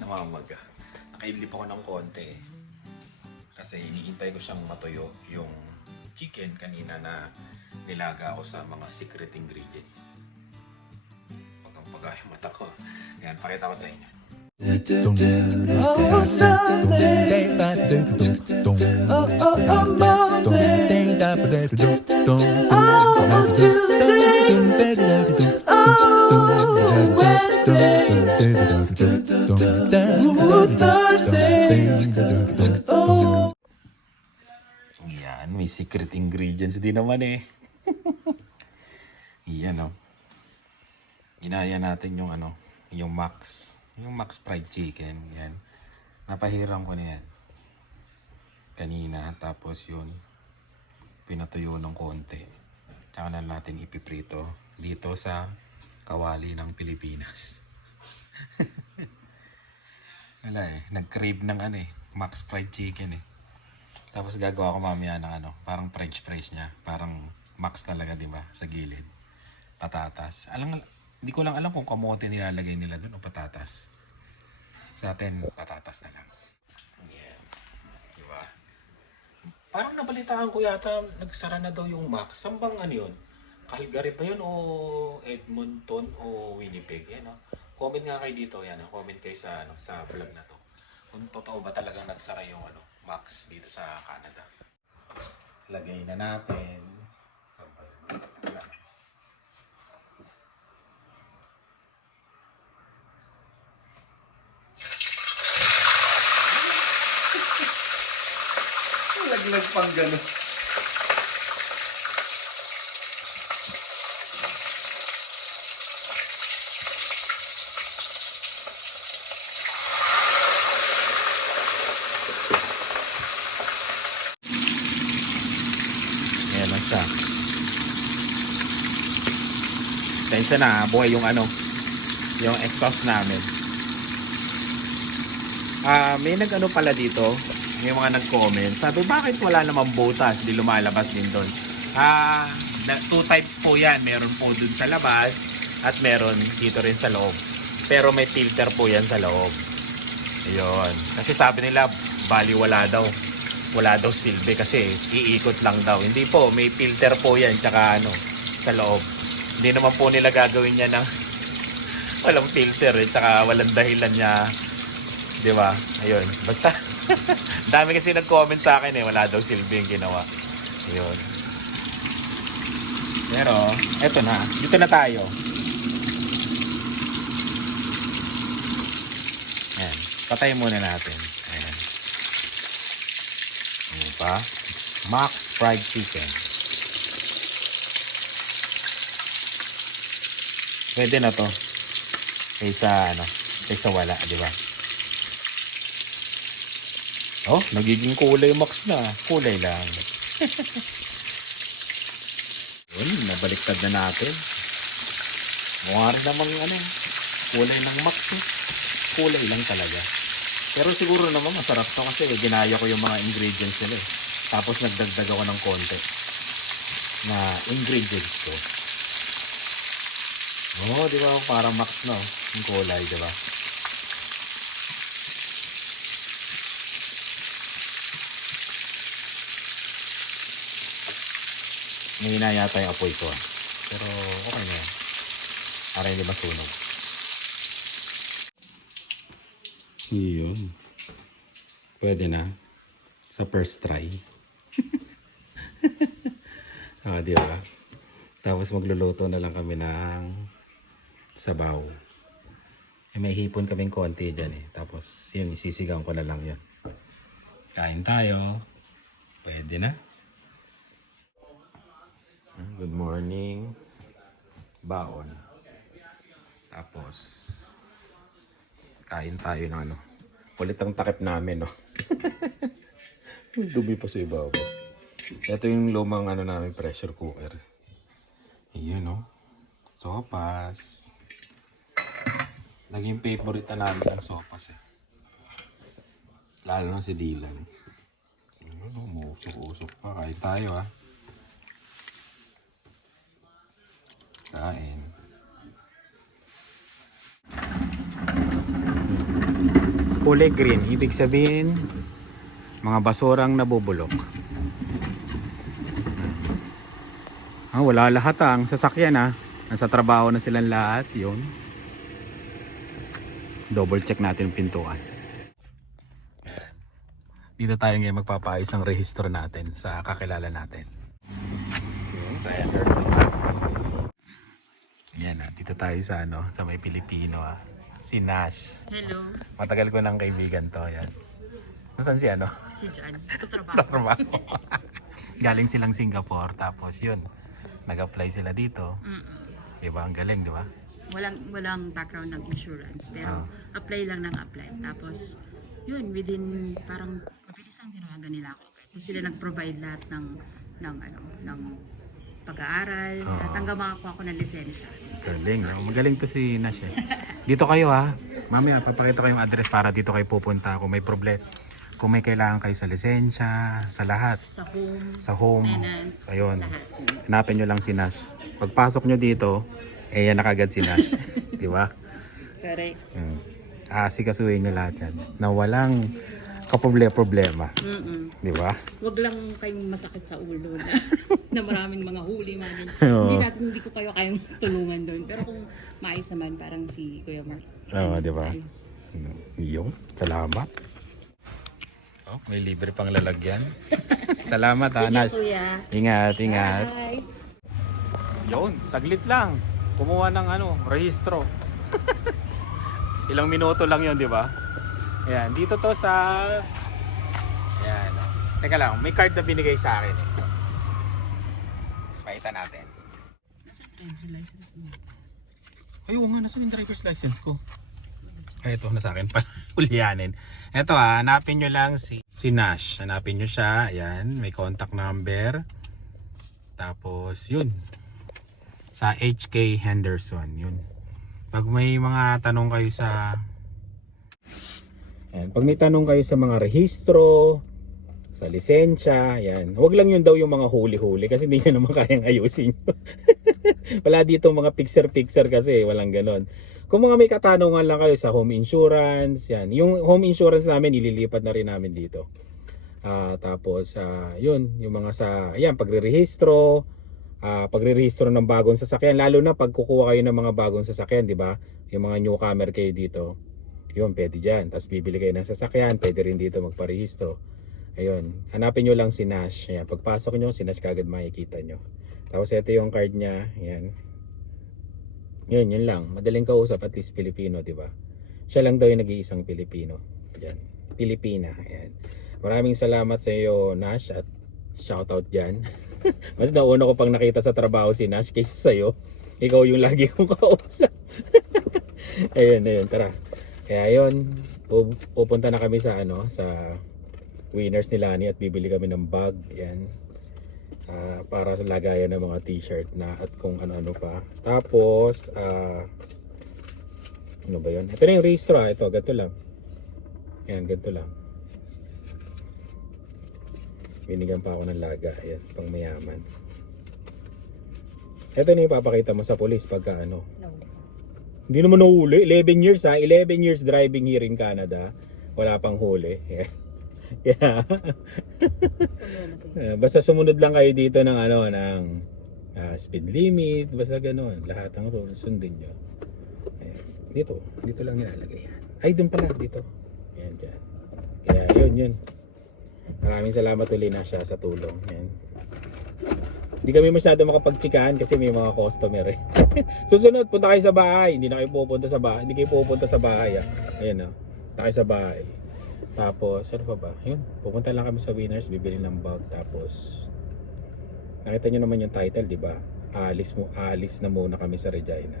namamaga. Nakaidlip ako ng konti kasi iniintay ko siyang matuyo yung chicken kanina na nilaga ako sa mga secret ingredients. Pagang-paga yung mata ko. Ayan, pakita ko sa inyo. Yan, may secret ingredients din naman eh. Yan oh. Ginaya natin yung yung Max fried chicken. Yan. Napahiram ko na yan kanina, tapos yun pinatuyo ng konti. Tsaka na natin ipiprito dito sa kawali ng Pilipinas. Wala eh, nag-crave ng Max fried chicken eh. Tapos gagawa ko mamaya ng parang french fries niya, parang Max talaga, di ba, sa gilid. Patatas. Hindi ko lang alam kung kamote nilalagay nila doon o patatas. Sa atin, patatas na lang. Yeah. Di ba? Parang nabalitaan ko yata, nagsara na daw yung Max. Saan bang yun? Calgary pa yun o Edmonton o Winnipeg? Yan, no? Comment nga kayo dito. Yan, no? Comment kayo sa vlog na to. Kung totoo ba talagang nagsara yung Max dito sa Canada. Lagay na natin. Laglag pang gano'n. Ayan lang siya. Tensya na, buhay yung yung exhaust namin. May pala dito. May mga nag-comment. Sabi, bakit wala namang butas? Di lumalabas din doon. 2 types po yan. Meron po doon sa labas at meron dito rin sa loob. Pero may filter po yan sa loob. Ayun. Kasi sabi nila, bali wala daw. Wala daw silbi kasi iikot lang daw. Hindi po, may filter po yan tsaka sa loob. Hindi naman po nila gagawin niya ng walang filter tsaka walang dahilan niya. Di ba? Ayun. Basta dami kasi nag-comment sa akin wala daw silbi yung ginawa. Ayun. Pero eto na, dito na tayo. Ayan. Patay muna natin. Ayan. Ano pa? Max fried chicken. Pwede na to. Kaysa wala, di ba? Oh, nagiging kulay Max na. Kulay lang. Yun, nabaliktad na natin. Mukha rin namang kulay ng Max eh. Kulay lang talaga. Pero siguro naman masarap to kasi ginaya ko yung mga ingredients nila eh. Tapos nagdagdag ako ng konti na ingredients ko. Oh, di ba? Parang Max na yung kulay, di ba? Mahina yata yung apoy ko pero okay na yan para hindi masunog. Yun, pwede na sa first try. Di ba? Tapos magluluto na lang kami ng sabaw. May hipon kaming konti dyan tapos yun, isisigaw ko na lang yan. Kain tayo. Pwede na. Good morning. Baon. Tapos kain tayo ng kulit ang takip namin, no. May dumi pa sa ibabaw. Ito yung lumang namin pressure cooker. Iyon, no. Sopas. Naging favorite na namin ang sopas Lalo na si Dylan. Umusok-usok pa. Kain tayo Kain. kulay green, ibig sabihin mga basurang nabubulok. Wala lahat ang sasakyan nasa trabaho na silang lahat. Yun, double check natin yung pintuan. Dito tayo ngayon magpapaayos ng rehistro natin sa kakilala natin. Yun, sa Anderson. Yan dito tayo sa sa may Pilipino si Nash. Hello. Matagal ko ng kaibigan to. Yan. Nasaan si Si John. Tatrabaho. Galing silang Singapore. Tapos yun, nag-apply sila dito. Diba? Ang galing, diba? Walang background ng insurance. Pero apply lang ng apply. Tapos, yun, within parang mabilis lang tinawagan nila ako. Tapos sila nag-provide lahat ng pag-aaral. At hanggang makakuha ko ng lisensya. Galing, no? Magaling to si Nash Dito kayo Mamaya papakita ko yung address para dito kayo pupunta kung may problem. Kung may kailangan kayo sa lisensya, sa lahat. Sa home. Tenants, ayun. Lahat. Hanapin nyo lang si Nash. Pagpasok nyo dito, yan na kagad si Nash. Di ba? Correct. Sikasuhin nyo lahat yan. Na walang kaproblema. Di ba? Huwag lang kayong masakit sa ulo na maraming mga huli. Hindi ko kayo kayang tulungan doon. Pero kung maayos naman, parang si Kuya Mark. Di ba? Yung, salamat. May libre pang lalagyan. Salamat Nash. Kuya. Ingat. Bye. Yun, saglit lang. Kumuha ng rehistro. Ilang minuto lang yun, di ba? Ayan, dito to sa... Ayan. Teka lang, may card na binigay sa akin. Pakita natin. Nasa driver's license mo? Ay, oo nga, nasa yung driver's license ko. Ay, ito, nasa akin pa. Ulianin. Ito hanapin nyo lang si Nash. Hanapin nyo siya. Ayan, may contact number. Tapos, yun. Sa HK Henderson, yun. Pag may mga tanong kayo sa... Ayan, pag may tanong kayo sa mga rehistro, sa lisensya, yan. Huwag lang yun daw yung mga huli-huli kasi hindi nyo naman kayang ayusin. Wala dito mga picture-picture kasi, walang ganon. Kung mga may katanungan lang kayo sa home insurance, yan. Yung home insurance namin, ililipat na rin namin dito. Tapos, yun, yung mga pagre-rehistro, pagre-rehistro ng bagong sasakyan, lalo na pag kukuha kayo ng mga bagong sasakyan, di ba? Yung mga newcomer kayo dito, yun, pwede dyan. Tapos bibili kayo ng sasakyan, pwede rin dito magparehistro. Ayun, hanapin nyo lang si Nash. Ayan, pagpasok nyo, si Nash kagad makikita nyo. Tapos ito yung card niya, ayan. Yun lang. Madaling kausap, at least Pilipino, di ba? Siya lang daw yung nag-iisang Pilipino. Yan. Pilipina. Ayan. Maraming salamat sa iyo, Nash, at shoutout dyan. Mas nauna ko pang nakita sa trabaho si Nash kaysa sa'yo. Ikaw yung lagi kong kausap. ayun, tara. Kaya yun, pupunta na kami sa sa Winners ni Lani at bibili kami ng bag. Yan. Para sa lagayan ng mga t-shirt na at kung ano-ano pa. Tapos, ano ba yun? Ito na yung registro ito, ganito lang. Yan, ganito lang. Binigyan pa ako ng laga. Ayan, pang mayaman. Ito na yung papakita mo sa police pagka No. Hindi naman nahuli. 11 years 11 years driving here in Canada. Wala pang huli. Yeah. Basta sumunod lang kayo dito ng ng speed limit, basta ganoon, lahat ng rules sundin niyo. Dito lang nilalagay yan. Ay, doon pala dito. Yan diyan. Kaya yun. Maraming salamat ulit na siya sa tulong. Yan. Hindi kami masyado makapagtsikahan kasi may mga customer Susunod, punta kayo sa bahay. Hindi na kayo pupunta sa bahay. Hindi kayo pupunta sa bahay. Ayan punta kayo sa bahay. Tapos, ano pa ba? Yun, pupunta lang kami sa Winners, bibili ng bag. Tapos, nakita nyo naman yung title, di ba? Alis na muna kami sa Regina.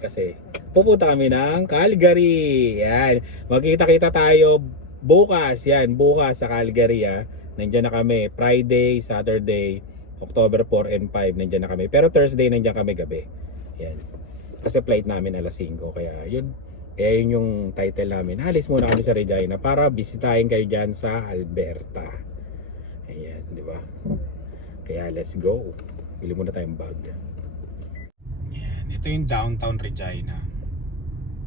Kasi, pupunta kami ng Calgary. Yan. Magkita-kita tayo bukas. Yan, bukas sa Calgary. Nandiyan na kami. Friday, Saturday, October 4 and 5. Nandiyan na kami. Pero Thursday, nandiyan kami gabi. Yan. Kasi flight namin alas 5. Kaya, yun. Kaya yun yung title namin. Alis muna kami sa Regina para bisitahin kayo dyan sa Alberta. Ayan, di ba? Kaya let's go. Bili muna tayong bag. Ayan, ito yung downtown Regina.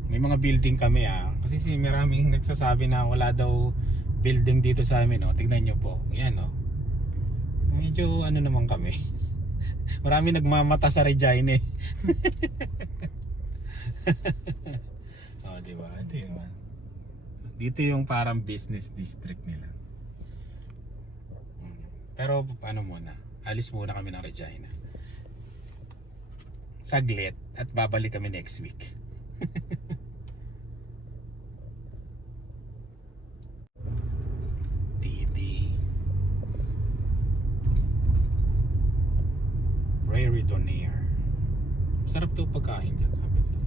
May mga building kami kasi maraming nagsasabi na wala daw building dito sa amin Tignan nyo po. Yan Medyo ano naman kami. Marami nagmamata sa Regina di ba? Ito yun. Dito yung parang business district nila. Pero ano muna, alis muna kami ng Regina. Saglit at babalik kami next week. Prairie Donaire. Sarap daw pagkain dyan, sabi nila.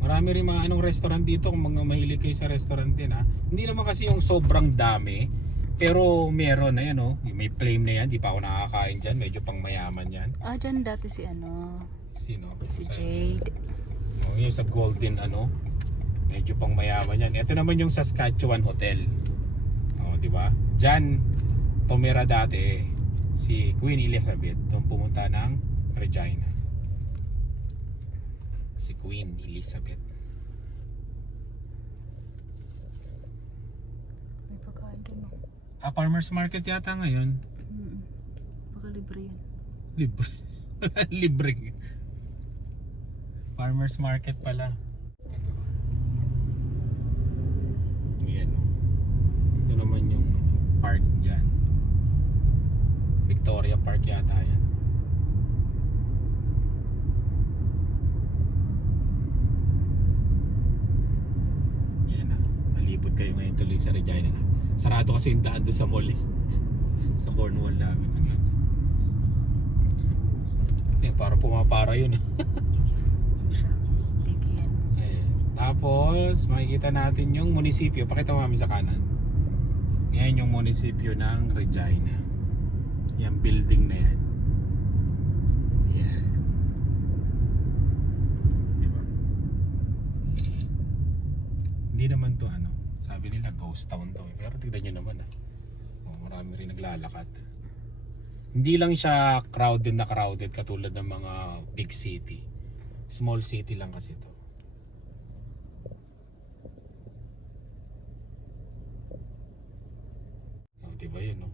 Marami rin mga restaurant dito kung mga mahilig kayo sa restaurant din Hindi naman kasi yung sobrang dami, pero meron na yan May flame na yan, di pa ako nakakain dyan, medyo pang mayaman yan. Dyan dati si Sino? si Jade. Yung sa Golden medyo pang mayaman yan. Ito naman yung Saskatchewan Hotel. Di ba? Dyan tumira dati si Queen Elizabeth nung pumunta ng Regina. Si Queen Elizabeth. May pagkain doon Farmers market yata ngayon. Baka libre yan. Libre. Libre. Farmers market pala. Yan Ito naman yung park dyan. Victoria Park yata yan. Yan nalibot kayo ngayon tuloy sa Regina Sarado kasi yung daan doon sa mall sa Cornwall namin. Para pumapara yun Tapos makikita natin yung munisipyo. Pakita mo mami sa kanan. Yan yung munisipyo ng Regina. Yung building na yan. Yan. Diba? Hindi naman to sabi nila ghost town to pero tignan nyo naman marami rin naglalakad. Hindi lang siya crowded na crowded katulad ng mga big city. Small city lang kasi to. Diba yun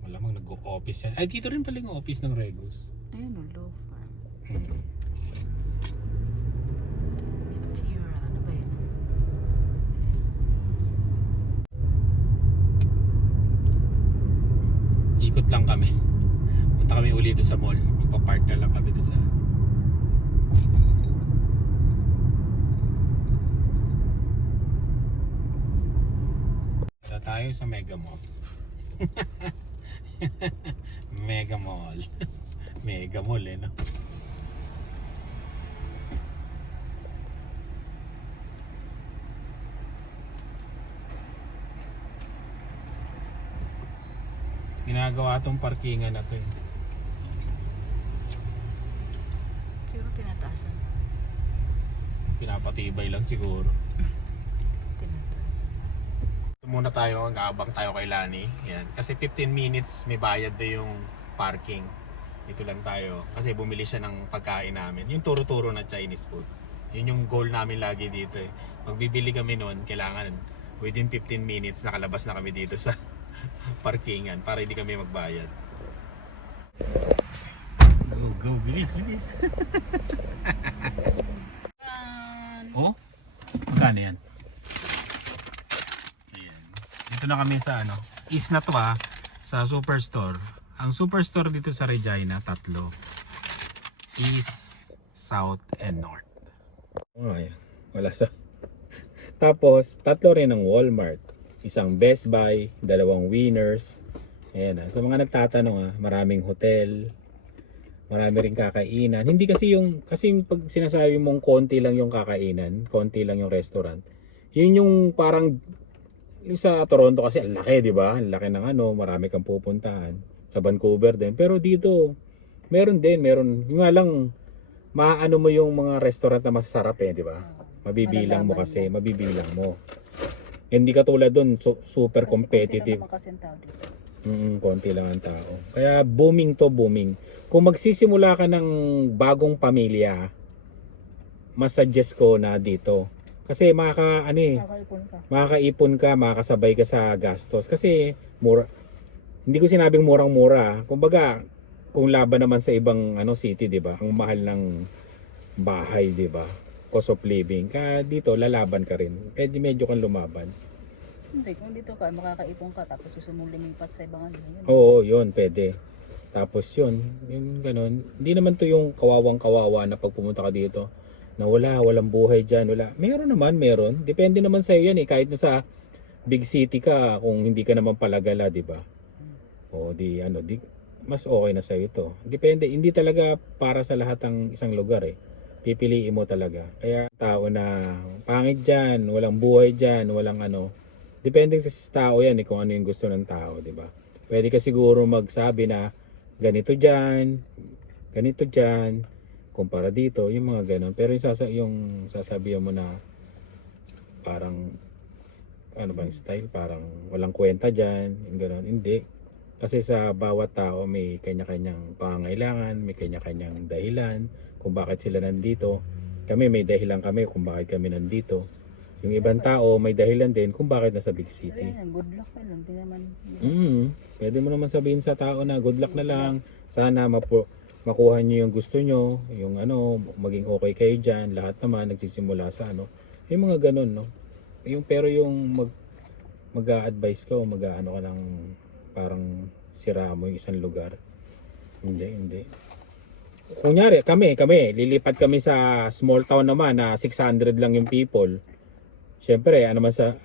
malamang nag-o-office yan. Ay dito rin pala yung office ng Regus. Ayun law firm. Itira, ano ba yun? Ikot lang kami. Punta kami uli doon sa mall. Magpa-partner lang kami doon sa tayo sa Mega Mall. Mega Mall. Mega Mall Ginagawa tong parkingan na to Siguro tinataasan. Pinapatibay lang siguro. Tinataasan. Muna tayo, mag-aabang tayo kay Lani. Yan. Kasi 15 minutes may bayad na yung parking. Dito lang tayo. Kasi bumili siya ng pagkain namin. Yung turo-turo na Chinese food. Yun yung goal namin lagi dito Pag bibili kami nun, kailangan within 15 minutes nakalabas na kami dito sa parkingan para hindi kami magbayad. Go, bilis. Oh? Magkano yan? Dito na kami sa East na to sa Superstore. Ang Superstore dito sa Regina, 3. East, South, and North. Okay, wala sa. Tapos, 3 rin ng Walmart. Isang Best Buy, 2 Winners. Ayan sa mga nagtatanong maraming hotel. Marami rin kakainan. Hindi kasi kasi pag sinasabi mong konti lang yung kakainan, konti lang yung restaurant. Yun yung parang yung sa Toronto kasi ang laki, di ba? Ang laki ng marami kang pupuntahan. Sa Vancouver din. Pero dito, meron. Yung nga lang, maano mo yung mga restaurant na masasarap di ba? Mabibilang mo kasi, mabibilang mo. Hindi ka tulad doon, super competitive. Kasi konti lang naman kasi ang tao dito. Konti lang ang tao. Kaya booming to, booming. Kung magsisimula ka ng bagong pamilya, mas suggest ko na dito. Kasi Kakaipon ka. makakaipon ka, makakasabay ka sa gastos. Kasi mura, hindi ko sinabing murang-mura. Kumbaga, kung laban naman sa ibang city, 'di ba? Ang mahal ng bahay, 'di ba? Cost of living. Kaya dito lalaban ka rin. Kaya medyo kang lumaban. Hindi, kung dito ka, makakaipon ka, tapos gusto mong lumipat sa ibang yun. Oo, yun, pwede. Tapos yung ganun. Hindi naman to yung kawawang-kawawa na pag pumunta ka dito na walang buhay dyan, wala. Meron. Depende naman sa'yo yan eh. Kahit na sa big city ka, kung hindi ka naman palagala, di ba? O mas okay na sa'yo to. Depende, hindi talaga para sa lahat ng isang lugar eh. Pipiliin mo talaga. Kaya tao na pangit dyan, walang buhay dyan, walang depende sa tao yan eh, kung ano yung gusto ng tao, di ba? Pwede ka siguro magsabi na ganito dyan, kumpara dito, yung mga ganon. Pero yung sasabihan mo na parang, ano ba yung style, parang walang kwenta dyan, yung ganon. Hindi. Kasi sa bawat tao may kanya-kanyang pangangailangan, may kanya-kanyang dahilan kung bakit sila nandito. Kami may dahilan kami kung bakit kami nandito. Yung ibang tao may dahilan din kung bakit nasa big city. Ayun, good luck ka lang. Di naman. Pwede mo naman sabihin sa tao na good luck na lang. Sana makuha nyo yung gusto nyo. Yung maging okay kayo dyan. Lahat naman nagsisimula sa yung mga ganun, no? Pero yung mag-a-advise ka o ka ng parang sira mo yung isang lugar. Hindi. Kunyari, kami, lilipat kami sa small town naman na 600 lang yung people. Siyempre,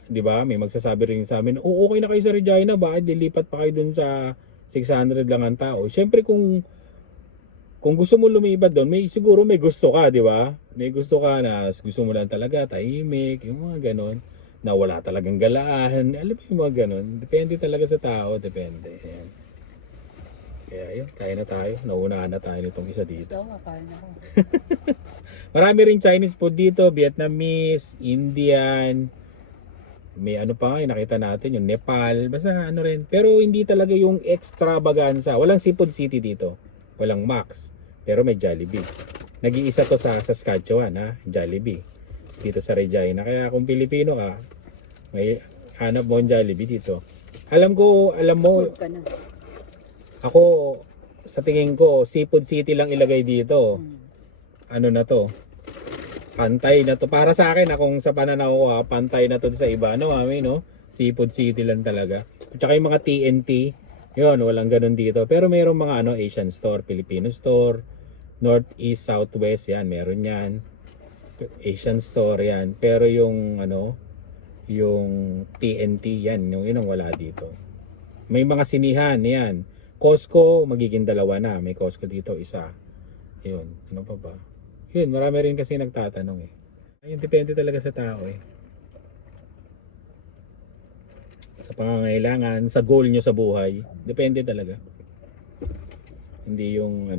di ba, may magsasabi rin sa amin, okay na kayo sa Regina, bakit dilipat pa kayo dun sa 600 lang ang tao? Siyempre, kung gusto mo lumipat doon, siguro may gusto ka, di ba? May gusto ka na gusto mo lang talaga, tahimik, yung mga ganon, na wala talagang galaan, alam mo yung mga ganon. Depende talaga sa tao, depende. Ayan. Kaya yun, kaya na tayo. Naunahan na tayo nitong isa dito. Gusto ko, kakain ako. Marami rin Chinese food dito, Vietnamese, Indian, may pa nga, nakita natin yung Nepal, basta rin. Pero hindi talaga yung extravaganza. Walang seafood city dito. Walang Max. Pero may Jollibee. Nag-iisa to sa Saskatchewan, Jollibee. Dito sa Regina. Kaya kung Pilipino ka, may hanap mo ang Jollibee dito. Alam mo, Sold ka na. ako, sa tingin ko, seafood city lang ilagay dito. Ano na to? Pantay na to. Para sa akin, kung sa pananaw ko, pantay na to sa iba. Mami, no? Seafood city lang talaga. At saka yung mga TNT, yun, walang ganun dito. Pero mayroong mga Asian store, Filipino store, North, East, Southwest, yan, meron yan. Asian store, yan. Pero yung, yung TNT, yan, yun ang wala dito. May mga sinihan, yan. Costco, magiging dalawa na. May Costco dito, isa. Yun, ano pa ba? Yun, marami rin kasi nagtatanong eh. Ayun, depende talaga sa tao eh. Sa pangangailangan, sa goal nyo sa buhay, depende talaga. Hindi yung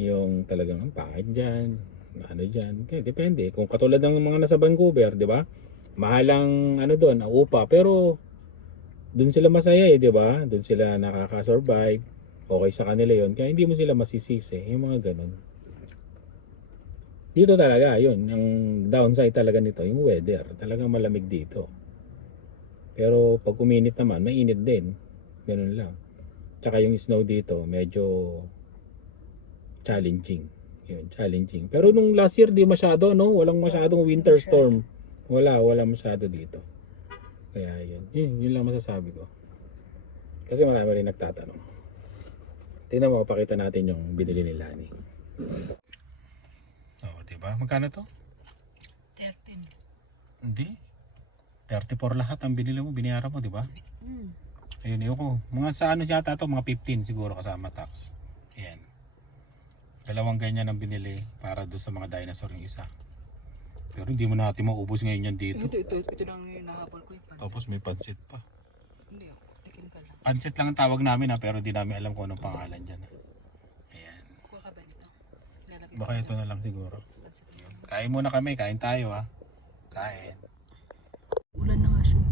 yung talagang ang pangit dyan, dyan. Okay, depende. Kung katulad ng mga nasa Vancouver, di ba? Mahalang doon, ang upa, pero doon sila masaya eh, di ba? Doon sila nakaka-survive. Okay sa kanila yon, kaya hindi mo sila masisisi. Yung mga ganun. Dito talaga, yun. Ang downside talaga nito, yung weather. Talagang malamig dito. Pero pag uminit naman, mainit din. Ganun lang. Tsaka yung snow dito, medyo challenging. Yun, challenging. Pero nung last year, di masyado, no? Walang masyadong winter storm. Wala masyado dito. Kaya yun lang masasabi ko. Kasi marami rin nagtatanong. Tingnan mo, pakita natin yung binili ni Lani. Oh, diba? Magkano to? 13. Hindi. 34 lahat ang binili mo, binayaran mo, diba? Ayun, ko. Mga sa yata to, mga 15 siguro kasama tax. Ayan. Dalawang ganyan ang binili para doon sa mga dinosaur yung isa. Pero hindi mo natin maubos ngayon yan dito. Ito lang yung nahabol ko. Tapos may pansit pa. Hindi, tikim ka lang. Pansit lang ang tawag namin pero di namin alam kung anong pangalan dyan. Ayan. Kuha ka ba nito? Baka ito na lang siguro. Kain muna kami, kain tayo Kain. Ulan na nga siya.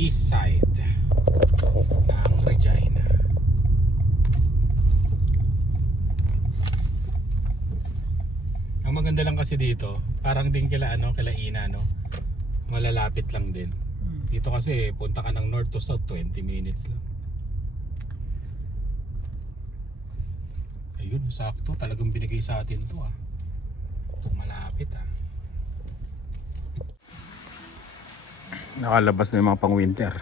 east side ng Regina. Ang maganda lang kasi dito, parang din kila kila Ina, no? Malalapit lang din. Dito kasi punta ka ng north to south 20 minutes lang. Ayun, sakto, talagang binigay sa atin 'to ah. Itong malapit ah. Nakalabas na yung mga pang winter.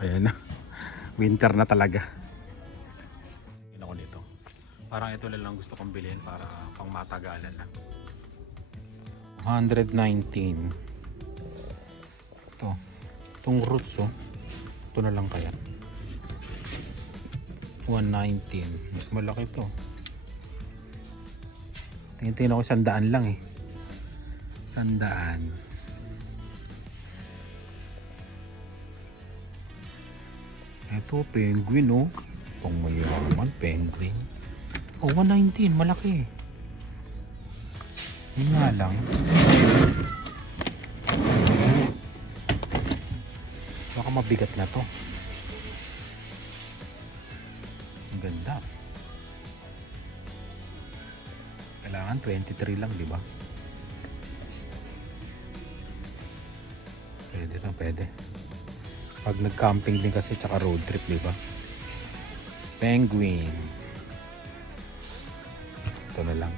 Ayan na. Winter na talaga. Ako nito. Parang ito lang gusto kong bilhin para pang matagalan lang. 119. Ito. Itong roots oh. Ito na lang kaya. 119. Mas malaki to. Tingin-tingin ako 100 lang eh. 100. Ito, penguin oh. Pang mayaman, penguin. Oh, 119, malaki. Yun nga lang. Baka mabigat na to. Ang ganda. Kailangan 23 lang, di ba? Pwede to, pwede. Pag nag-camping din kasi tsaka road trip, di ba? Penguin. Ito na lang.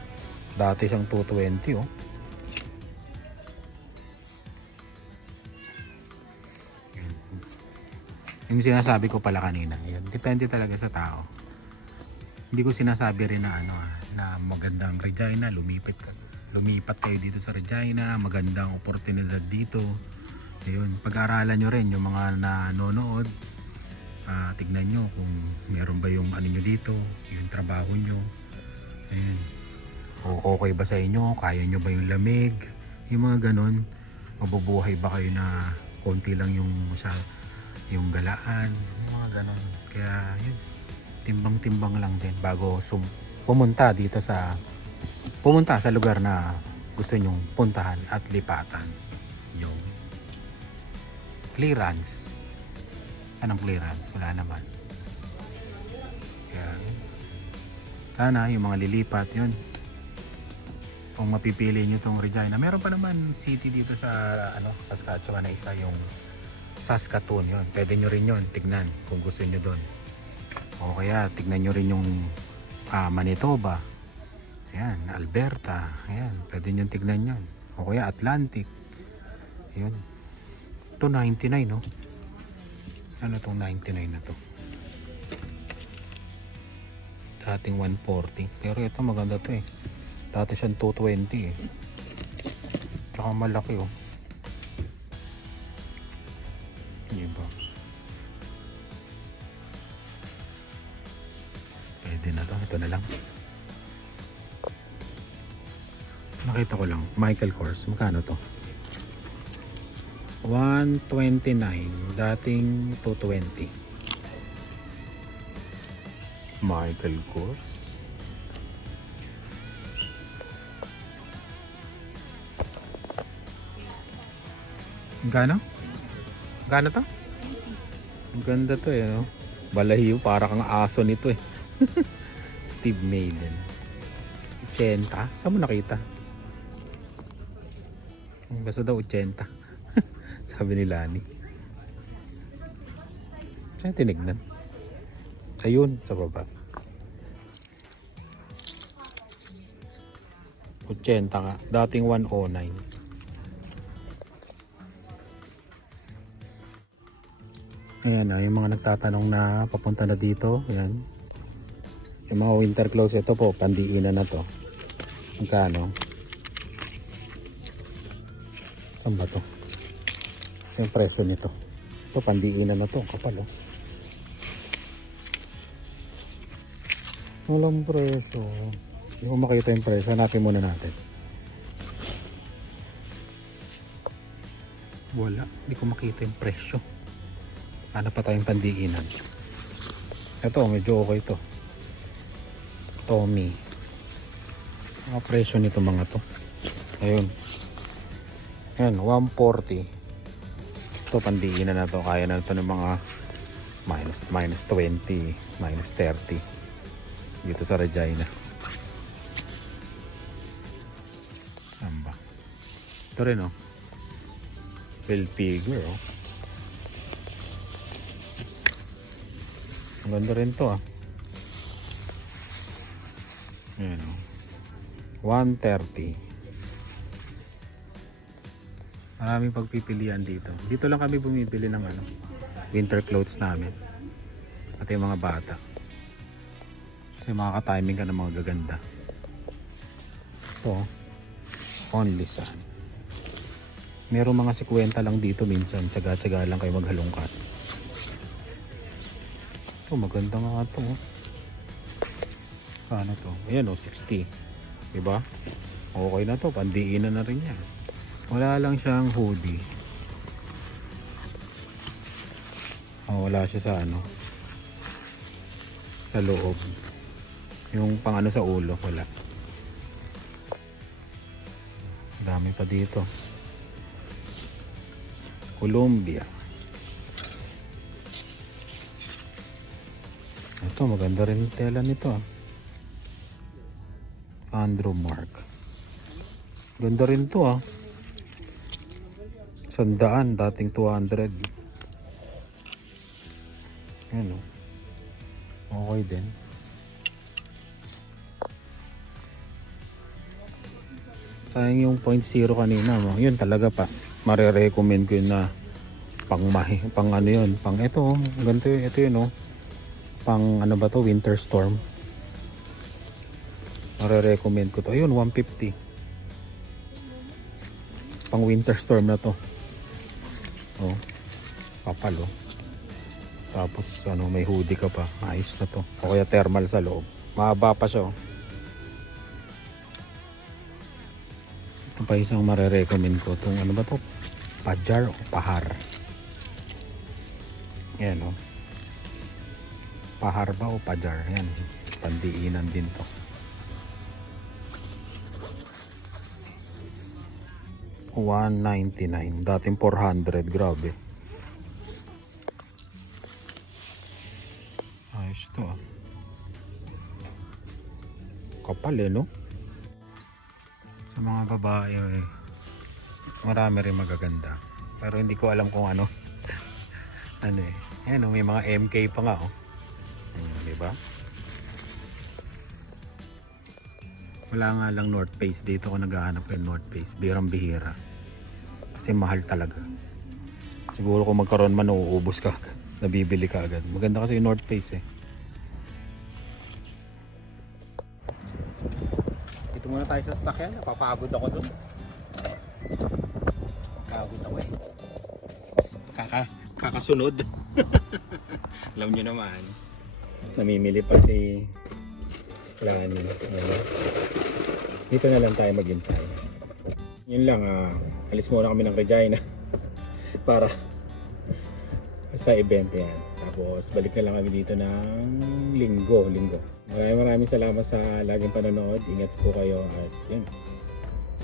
Dati siyang 220 oh. Yung sinasabi ko pala kanina, yun, depende talaga sa tao. Hindi ko sinasabi rin na na magandang Regina, lumipat kayo dito sa Regina, magandang oportunidad dito. Ayun, pag-aaralan nyo rin yung mga nanonood. Tignan nyo kung meron ba yung nyo dito, yung trabaho nyo. Ayun. O okay ba sa inyo? Kaya nyo ba yung lamig? Yung mga ganon. Mabubuhay ba kayo na konti lang yung galaan? Yung mga ganon. Kaya yun, timbang-timbang lang din bago pumunta sa lugar na gusto nyong puntahan at lipatan. Yung clearance. Anong clearance? Wala naman. Kaya sana yung mga lilipat yun, kung mapipili nyo tong Regina, meron pa naman city dito sa Saskatchewan na isa, yung Saskatoon. Yun, pwede nyo rin yun tignan kung gusto nyo doon. O kaya tignan nyo rin yung Manitoba, ayan, Alberta, ayan, pwede nyo tignan yun. O kaya Atlantic, yun. Ito 99 no? Ano tong 99 na to? Dating 140. Pero ito maganda to eh. Dati siyang 220 eh. Tsaka malaki oh. Diba? Pwede na to. Ito na lang. Nakita ko lang. Michael Kors. Magkano to? 129, dating 220. Michael Kors. Gano? Gano to? Ang ganda to eh, no? Balahiyo, para kang aso nito eh. Steve Madden. 80. Saan mo nakita? Basta daw 80. Sabi ni Lani. Saan tinignan? Ayun, sa baba. 80 nga. Dating 109. Ayan na, yung mga nagtatanong na papunta na dito. Ayan. Yung mga winter clothes, ito po, pandiinan na to. Magkano? Saan ba to? Yung presyo nito. Ito, pandiinan na to. Kapal oh. Walang presyo. Hindi ko makita yung presyo. Hanapin muna natin. Wala. Hindi ko makita yung presyo. Hanap pa tayong pandiinan. Ito, medyo okay to. Tommy. Mga presyo nito mga to. Ayun. Ayan, 140. to, pandiinan na to. Kaya na to ng mga minus 20, minus 30 dito sa Regina. Saan ba? Ito rin oh. Field figure oh. Ang ganda rin to ah. Ayan oh. 130. Maraming pagpipilian dito. Dito lang kami bumibili ng ano, winter clothes namin. At yung mga bata. Kasi makaka-timing ka ng mga gaganda. Ito, only sun. Merong mga 50 lang dito minsan. Tsaga-tsaga lang kayo maghalongkat. Ito, maganda nga ito. Paano to? Ayan o, 60. Diba? Okay na to. Pandiinan na rin yan. Wala lang siyang hoodie. Oh, wala siya sa ano. Sa loob. Yung pang ano sa ulo, wala. Dami pa dito. Columbia. Ito, maganda rin yung tela nito. Andrew Mark. Ganda rin to ah. 100, dating 200. Ayan o. Okay din. Sayang yung 0.0 kanina mo. Yun talaga pa. Mare-recommend ko yun na pang ano yun. Pang ito. Ganito yun. Ito yun o. Pang ano ba to? Winter storm. Mare-recommend ko to. Ayun, 150. Pang winter storm na to. Oh, kapal oh. Tapos ano, may hoodie ka pa. Ayos na to. O kaya thermal sa loob. Mahaba pa siya oh. Ito pa isang mare-recommend ko. Itong ano ba to? Pajar o pahar. Yan oh. Pahar ba o pajar? Yan. Pandiinan din to. $199. Dating 400. Grabe. Ayos to ah. Kapal eh no? Sa mga babae eh, marami rin magaganda. Pero hindi ko alam kung ano. Ano eh. Ayan oh, may mga MK pa nga oh. Diba? Wala nga lang North Face. Dito ko naghahanap ng North Face. Birang bihira. Kasi mahal talaga. Siguro kung magkaroon man, uuubos ka agad. Nabibili ka agad. Maganda kasi yung North Face eh. Dito muna tayo sa sasakyan. Napapagod ako dun. Pagod ako eh. Kakasunod. Alam nyo naman. Namimili pa si Lani. Dito na lang tayo maghintay. Yun lang, alis muna kami ng Regina para sa event yan. Tapos balik na lang kami dito ng linggo. Maraming salamat sa laging panonood. Ingat po kayo at yun.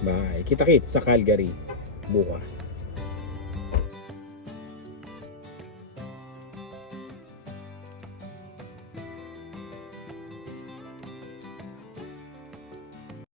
Bye. Kita-kits sa Calgary bukas.